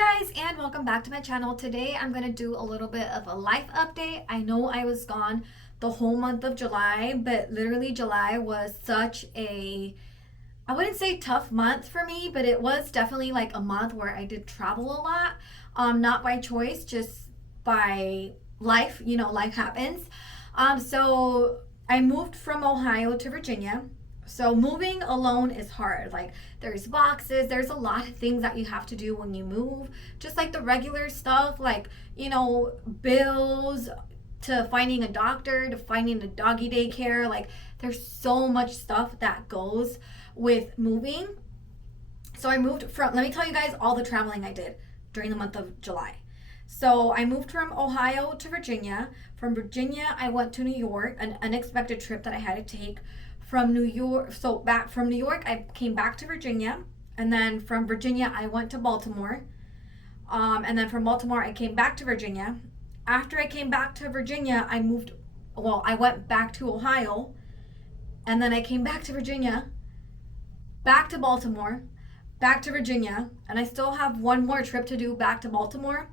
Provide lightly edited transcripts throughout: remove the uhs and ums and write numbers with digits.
Guys, and welcome back to my channel. Today I'm going to do a little bit of a life update. I know I was gone the whole month of July, but literally July was such a, I wouldn't say tough month for me, but it was definitely like a month where I did travel a lot. Not by choice, just by life. Life happens. So I moved from Ohio to Virginia. So moving alone is hard. Like there's boxes, there's a lot of things that you have to do when you move. Just like the regular stuff, like, bills, to finding a doctor, to finding a doggy daycare. Like there's so much stuff that goes with moving. So I moved from, let me tell you guys all the traveling I did during the month of July. So I moved from Ohio to Virginia. From Virginia, I went to New York, an unexpected trip that I had to take from New York. So back from New York, I came back to Virginia. And then from Virginia, I went to Baltimore. And then from Baltimore, I came back to Virginia. After I came back to Virginia, I went back to Ohio. And then I came back to Virginia, back to Baltimore, back to Virginia. And I still have one more trip to do back to Baltimore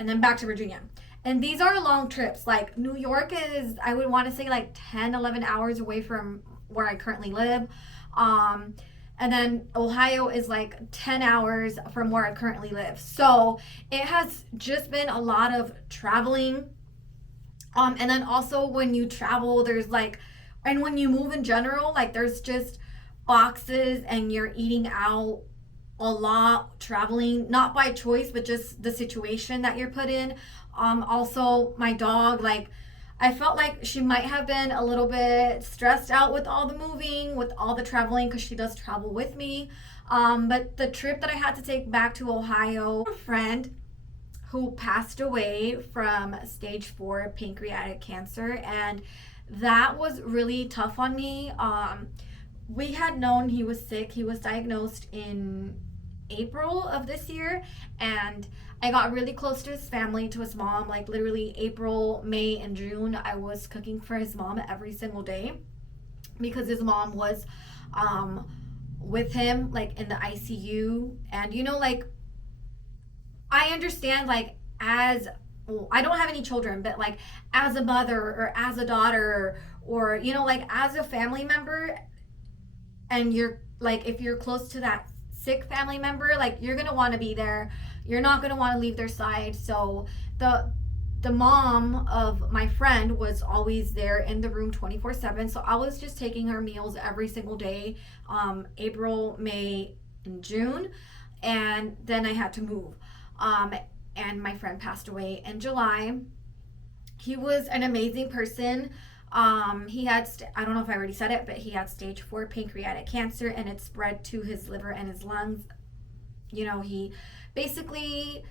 and then back to Virginia. And these are long trips. Like New York is, I would want to say like 10, 11 hours away from where I currently live. And then Ohio is like 10 hours from where I currently live. So it has just been a lot of traveling. And then also when you travel, there's like, and when you move in general, like there's just boxes and you're eating out a lot, traveling, not by choice, but just the situation that you're put in. Also my dog, like I felt like she might have been a little bit stressed out with all the moving, with all the traveling, because she does travel with me. But the trip that I had to take back to Ohio, a friend who passed away from stage 4 pancreatic cancer, and that was really tough on me. We had known he was sick. He was diagnosed in April of this year, and I got really close to his family, to his mom. Like literally April, May, and June, I was cooking for his mom every single day because his mom was with him, like in the ICU. And like I understand, like as I don't have any children, but like as a mother or as a daughter or like as a family member, and you're like, if you're close to that sick family member, like you're gonna want to be there. You're not gonna want to leave their side. So the mom of my friend was always there in the room 24/7. So I was just taking her meals every single day, April, May, and June, and then I had to move. And my friend passed away in July. He was an amazing person. He had, I don't know if I already said it, but he had stage 4 pancreatic cancer, and it spread to his liver and his lungs. He basically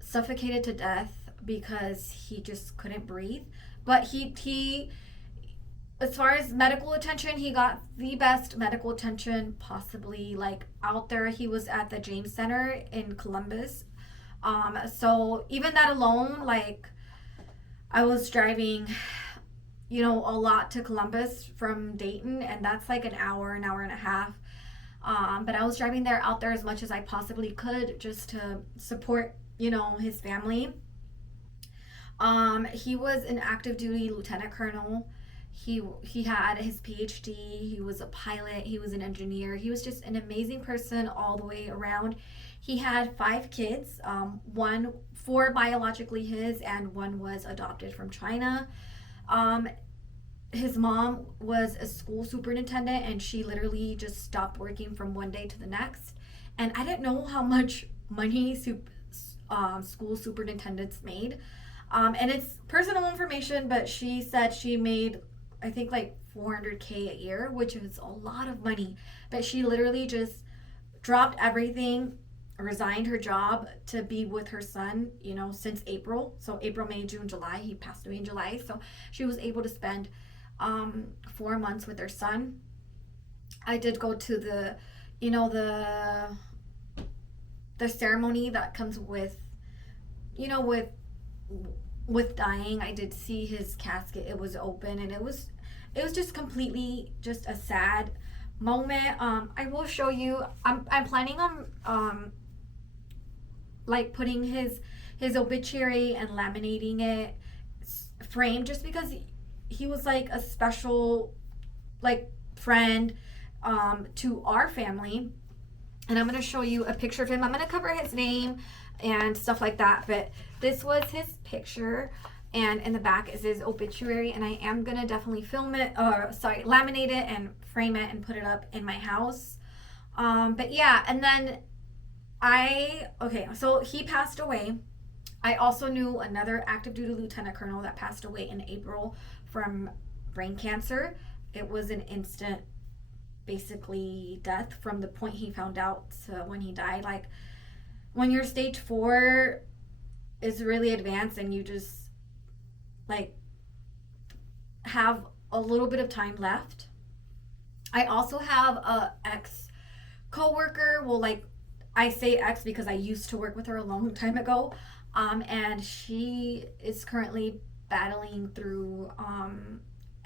suffocated to death because he just couldn't breathe. But he as far as medical attention, he got the best medical attention possibly, like out there. He was at the James Center in Columbus. So even that alone, like I was driving a lot to Columbus from Dayton, and that's like an hour and a half. But I was driving out there as much as I possibly could just to support, his family. He was an active duty lieutenant colonel. He had his PhD. He was a pilot. He was an engineer. He was just an amazing person all the way around. He had 5 kids, 4 biologically his, and 1 was adopted from China. His mom was a school superintendent, and she literally just stopped working from one day to the next. And I didn't know how much money school superintendents made. And it's personal information, but she said she made, I think, like $400K a year, which is a lot of money. But she literally just dropped everything, resigned her job to be with her son, since April. So April, May, June, July. He passed away in July. So she was able to spend 4 months with their son. I did go to the ceremony that comes with with dying. I did see his casket. It was open, and it was just completely just a sad moment. I will show you. I'm planning on like putting his obituary and laminating it framed, just because he was like a special like friend to our family. And I'm going to show you a picture of him. I'm going to cover his name and stuff like that, but this was his picture, and in the back is his obituary, and I am going to definitely film it, laminate it and frame it and put it up in my house. But yeah, and then so he passed away. I also knew another active duty lieutenant colonel that passed away in April from brain cancer. It was an instant, basically, death from the point he found out to when he died. Like, when your stage 4 is really advanced and you just like have a little bit of time left. I also have a ex coworker. Well, like, I say ex because I used to work with her a long time ago. And she is currently battling through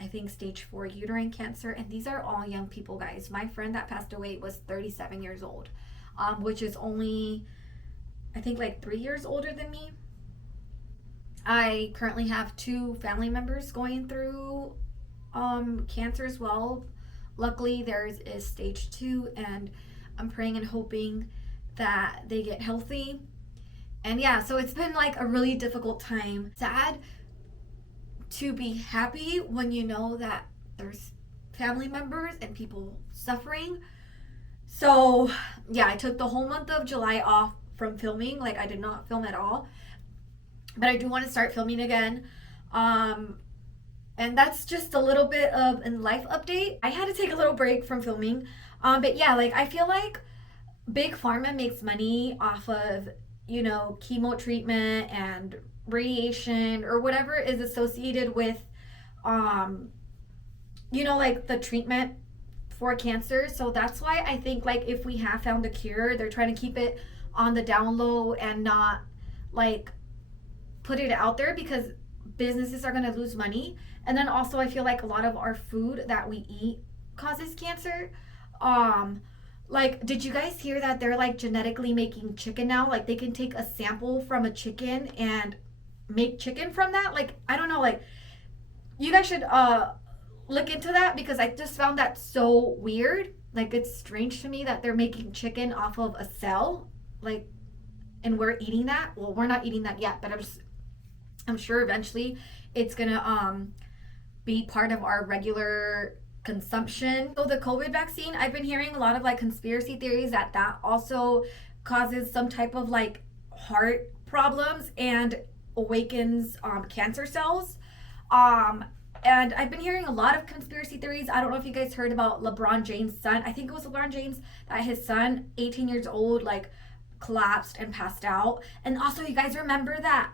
I think stage 4 uterine cancer, and these are all young people, guys. My friend that passed away was 37 years old, which is only, I think, like 3 years older than me. I currently have 2 family members going through cancer as well. Luckily, theirs is stage 2, and I'm praying and hoping that they get healthy. And yeah, so it's been like a really difficult time. Sad to be happy when you know that there's family members and people suffering. So yeah, I took the whole month of July off from filming. Like, I did not film at all, but I do want to start filming again. And that's just a little bit of a life update. I had to take a little break from filming. But yeah, like, I feel like Big Pharma makes money off of, you know, chemo treatment and radiation or whatever is associated with you know, like the treatment for cancer. So that's why I think, like, if we have found a cure, they're trying to keep it on the down low and not like put it out there, because businesses are going to lose money. And then also, I feel like a lot of our food that we eat causes cancer. Like, did you guys hear that they're like genetically making chicken now? Like, they can take a sample from a chicken and make chicken from that. Like, I don't know, like, you guys should look into that, because I just found that so weird. Like, it's strange to me that they're making chicken off of a cell, like, and we're eating that. Well, we're not eating that yet, but I'm sure eventually it's gonna be part of our regular consumption. So the COVID vaccine, I've been hearing a lot of like conspiracy theories that also causes some type of like heart problems and awakens cancer cells. And I've been hearing a lot of conspiracy theories. I don't know if you guys heard about LeBron James' son. I think it was LeBron James, that his son, 18 years old, like collapsed and passed out. And also, you guys remember that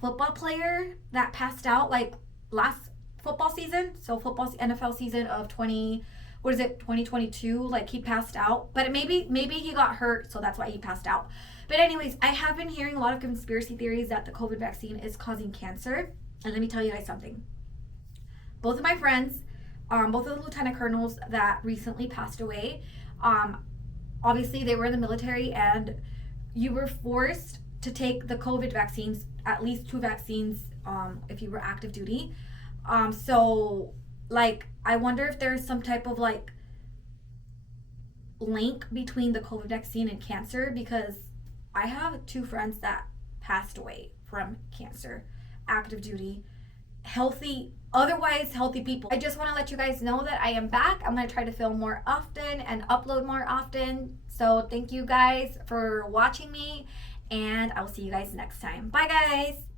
football player that passed out like last football season? So NFL season of 2022, like, he passed out. But maybe he got hurt, so that's why he passed out. But anyways, I have been hearing a lot of conspiracy theories that the COVID vaccine is causing cancer. And let me tell you guys something. Both of my friends, both of the lieutenant colonels that recently passed away, obviously they were in the military, and you were forced to take the COVID vaccines, at least 2 vaccines, if you were active duty. So, like, I wonder if there's some type of like link between the COVID vaccine and cancer, because I have 2 friends that passed away from cancer, active duty, otherwise healthy people. I just want to let you guys know that I am back. I'm going to try to film more often and upload more often. So thank you guys for watching me, and I'll see you guys next time. Bye, guys.